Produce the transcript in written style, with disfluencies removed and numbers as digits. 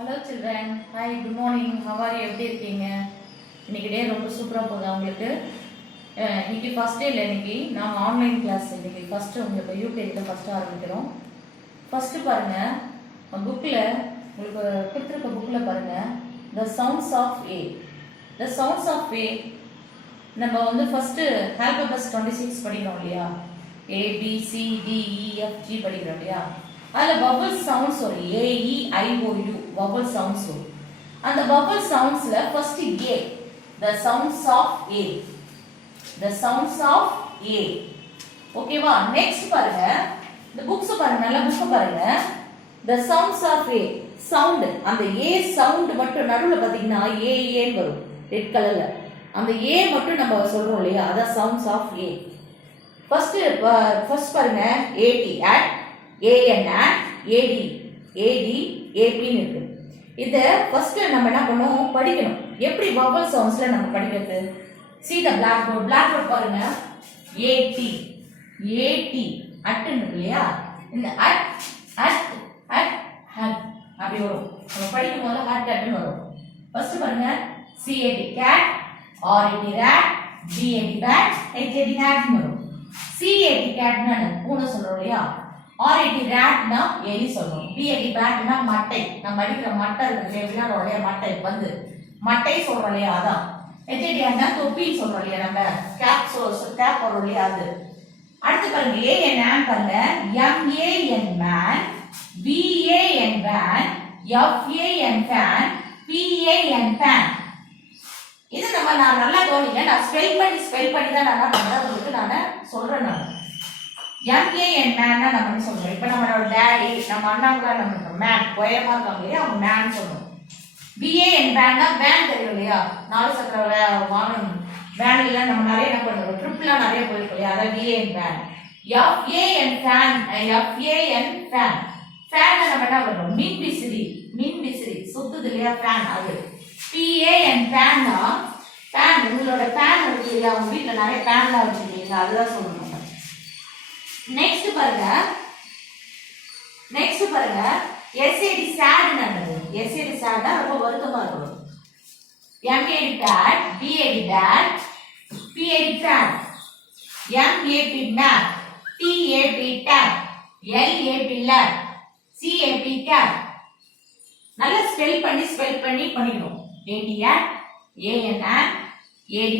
Hello children, hi, good morning. How எப்படி இருக்கீங்க? இன்னைக்கு டே ரொம்ப சூப்பராக போகுது உங்களுக்கு. இன்னைக்கு ஃபர்ஸ்ட் டே இல்லை, இன்னைக்கு நாங்கள் ஆன்லைன் கிளாஸ். இன்னைக்கு ஃபர்ஸ்ட் உங்களுக்கு யூகேஜியில் ஃபர்ஸ்ட் ஆரம்பிக்கிறோம். ஃபர்ஸ்ட் பாருங்க, புக்கில் உங்களுக்கு கொடுத்துருக்க புக்கில் பாருங்க, the sounds of A. The sounds of A நம்ம வந்து ஃபர்ஸ்ட் ஆல்பபெட்ஸ் 26 படிக்கிறோம் இல்லையா? ABCDEFG படிக்கிறோம் இல்லையா? அதில் வவல் சவுண்ட்ஸ் வரும். AEIOU வவல் சவுண்ட்ஸ் வரும். அந்த வவல் சவுண்ட்ஸ்ல first A, the sounds of A, the sounds of A. ஓகேவா? நெக்ஸ்ட் பாருங்க, இந்த புக்ஸ் பாருங்க, நல்ல புக் பாருங்க. the sounds of A sound, அந்த A சவுண்ட் மட்டும் நடுவுல பாத்தீங்கன்னா AA வரும் ரெட் கலர்ல. அந்த A மட்டும் நம்ம சொல்றோம் இல்லையா? அதான் சவுண்ட்ஸ் ஆஃப் A. ஃபர்ஸ்ட் பாருங்க, AT at AN at AD AD AP ன்னு இருக்கு. இத ஃபர்ஸ்ட் நம்ம என்ன பண்ணோம், படிக்கணும். எப்படி வவல் சவுண்ட்ஸ்ல நம்ம படிக்கிறது? see the blackboard. blackboard பாருங்க, AT AT at இருக்கு இல்லையா? இந்த at at at at அப்படி வரும். நம்ம படிக்கும் போது at at ன்னு வரும். ஃபர்ஸ்ட் பாருங்க, CAT cat, RAT rat, BAT bat, HAT hat ன்னு வரும். CAT cat னா பூனை சொல்றோம் இல்லையா? RAT rat னா எலி சொல்றோம். BAT bat னா மட்டை. நம்ம அடிக்கிற மட்டை இருக்கு இல்லையா? விளையாடுற மட்டை பந்து மட்டை சொல்றோம் இல்லையா? அதான். HAT னா தொப்பி சொல்றோம் இல்லையா? நம்ம கேப் கேப் போடுறோம் இல்லையா? அது. அடுத்து பாருங்க, AN பாருங்க, MAN man, VAN van, FAN fan, PAN fan. இது நம்ம நான் நல்லா கவனிங்க. நான் ஸ்பெல் பண்ணி தான் நான் என்ன பண்றேன் உங்களுக்கு நான் சொல்றேன். நான் MAN மேன் நம்ம சொல்றோம். இப்போ நம்மளோட டாடி, நம்ம அண்ணாங்களா, நம்ம மேன் உயரமா இருக்காங்க இல்லையா? அவங்க மேன் சொல்றோம். VAN வேன்னா வேன் தெரியும் இல்லையா? 4 சக்கர வாகனம் வேன்ல நம்ம நிறைய என்ன பண்றோம், ட்ரிப்லாம் நிறைய போயிருக்கோம் இல்லையா? அதான் VAN van. FAN fan, FAN fan. Fan நம்ம என்ன பண்றோம், மின் விசிறி சுத்துது இல்லையா? ஃபேன். அது PAN ஃபேன்னா ஃபேன். உங்களோட ஃபேன் இருக்கு இல்லையா? உங்க வீட்டுல நிறைய ஃபேன்லாம் வச்சிருக்கீங்க, அதுதான் சொல்லணும். நெக்ஸ்ட் பாருங்க, SAD sad ன்னு. SAD sad னா ரொம்ப வருத்தமா இருக்கும். MAD bad, BAD bad, PAD fan, MAP map, TAP tap, LAP lab, CAP cat. நல்லா ஸ்பெல் பண்ணி பண்ணிக்கணும். AD AN AD